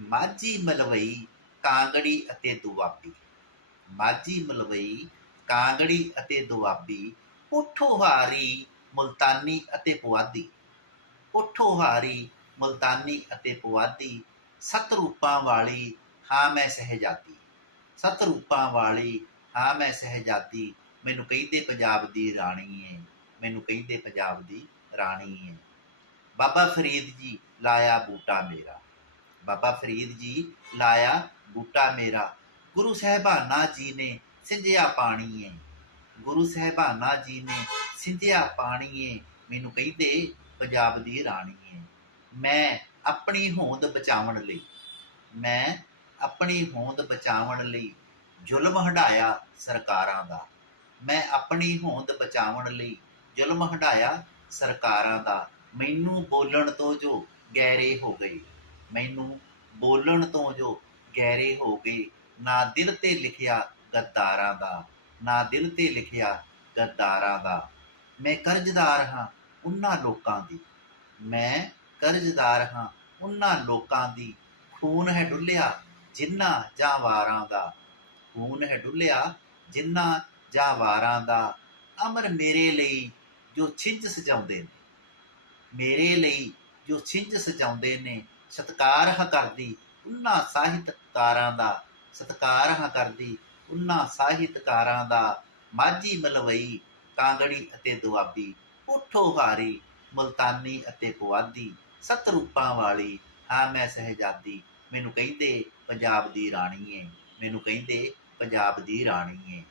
ਮਾਝੀ ਮਲਵਈ, ਕਾਂਗੜੀ ਅਤੇ ਦੁਆਬੀ। ਮਾਝੀ ਮਲਵਈ, ਕਾਂਗੜੀ ਅਤੇ ਦੁਆਬੀ, ਪੁੱਠੋਹਾਰੀ, ਮੁਲਤਾਨੀ ਅਤੇ ਪੁਆਧੀ। ਪੁੱਠੋਹਾਰੀ, ਮੁਲਤਾਨੀ ਅਤੇ ਪੁਆਧੀ ਸੱਤ ਰੂਪਾਂ ਵਾਲੀ ਹਾਂ ਮੈਂ ਸਹਿਜਾਦੀ ਸਤ ਰੂਪਾਂ ਵਾਲੀ ਹਾਂ ਮੈਂ ਸਹਿਜਾਦੀ ਮੈਨੂੰ ਕਹਿੰਦੇ ਪੰਜਾਬ ਦੀ ਰਾਣੀ ਏ। ਮੈਨੂੰ ਕਹਿੰਦੇ ਪੰਜਾਬ ਦੀ ਰਾਣੀ ਏ। ਬਾਬਾ ਫਰੀਦ ਜੀ ਲਾਇਆ ਬੂਟਾ ਮੇਰਾ। ਬਾਬਾ ਫਰੀਦ ਜੀ ਲਾਇਆ ਬੂਟਾ ਮੇਰਾ। ਗੁਰੂ ਸਹਿਬਾਨਾ ਜੀ ਨੇ ਸਿੰਜਿਆ ਪਾਣੀ ਏ। ਗੁਰੂ ਸਹਿਬਾਨਾ ਜੀ ਨੇ ਸਿੰਜਿਆ ਪਾਣੀ ਏ। ਮੈਨੂੰ ਕਹਿੰਦੇ, ਪੰਜਾਬ ਦੀ ਰਾਣੀ ਏ। ਮੈਂ ਆਪਣੀ ਹੋਂਦ ਬਚਾਉਣ ਲਈ, ਮੈਂ ਆਪਣੀ ਹੋਂਦ ਬਚਾਉਣ ਲਈ ਜ਼ੁਲਮ ਹਟਾਇਆ ਸਰਕਾਰਾਂ ਦਾ। ਮੈਂ ਆਪਣੀ ਹੋਂਦ ਬਚਾਉਣ ਲਈ ਜ਼ੁਲਮ ਹਟਾਇਆ ਸਰਕਾਰਾਂ ਦਾ। ਮੈਨੂੰ ਬੋਲਣ ਤੋਂ ਜੋ ਗਹਿਰੇ ਹੋ ਗਏ। ਮੈਨੂੰ ਬੋਲਣ ਤੋਂ ਜੋ ਗਹਿਰੇ ਹੋ ਗਏ, ਨਾ ਦਿਲ ਤੇ ਲਿਖਿਆ ਗੱਦਾਰਾਂ ਦਾ, ਨਾ ਦਿਲ ਤੇ ਲਿਖਿਆ ਗੱਦਾਰਾਂ ਦਾ। ਮੈਂ ਕਰਜ਼ਦਾਰ ਹਾਂ ਉਹਨਾਂ ਲੋਕਾਂ ਦੀ। ਮੈਂ ਕਰਜ਼ਦਾਰ ਹਾਂ ਉਹਨਾਂ ਲੋਕਾਂ ਦੀ। ਖੂਨ ਹੈ ਡੁੱਲਿਆ ਜਿਨ੍ਹਾਂ ਜਾਂ ਵਾਰਾਂ ਦਾ। ਖੂਨ ਹੈ ਡੁੱਲਿਆ ਜਿਨ੍ਹਾਂ ਜਾਂ ਵਾਰਾਂ ਦਾ। ਅਮਰ ਮੇਰੇ ਲਈ ਜੋ ਛਿੰਝ ਸਜਾਉਂਦੇ ਨੇ। ਮੇਰੇ ਲਈ ਜੋ ਛਿੰਝ ਸਜਾਉਂਦੇ ਨੇ ਸਤਕਾਰ ਹਾਂ ਕਰਦੀ ਉਹਨਾਂ ਸਾਹਿਤਕਾਰਾਂ ਦਾ। ਸਤਕਾਰ ਹਾਂ ਕਰਦੀ ਉਹਨਾਂ ਸਾਹਿਤਕਾਰਾਂ ਦਾ। ਮਾਝੀ ਮਲਵਈ, ਕਾਂਗੜੀ ਅਤੇ ਦੁਆਬੀ, ਪੁੱਠੋ ਹਾਰੀ, ਮੁਲਤਾਨੀ ਅਤੇ ਪੁਆਧੀ ਸੱਤ ਰੂਪਾਂ ਵਾਲੀ। ਹਾਂ, ਮੈਂ ਸਹਿਜਾਦੀ, ਮੈਨੂੰ ਕਹਿੰਦੇ ਪੰਜਾਬ ਦੀ ਰਾਣੀ ਏ। ਮੈਨੂੰ ਕਹਿੰਦੇ ਪੰਜਾਬ ਦੀ ਰਾਣੀ ਏ।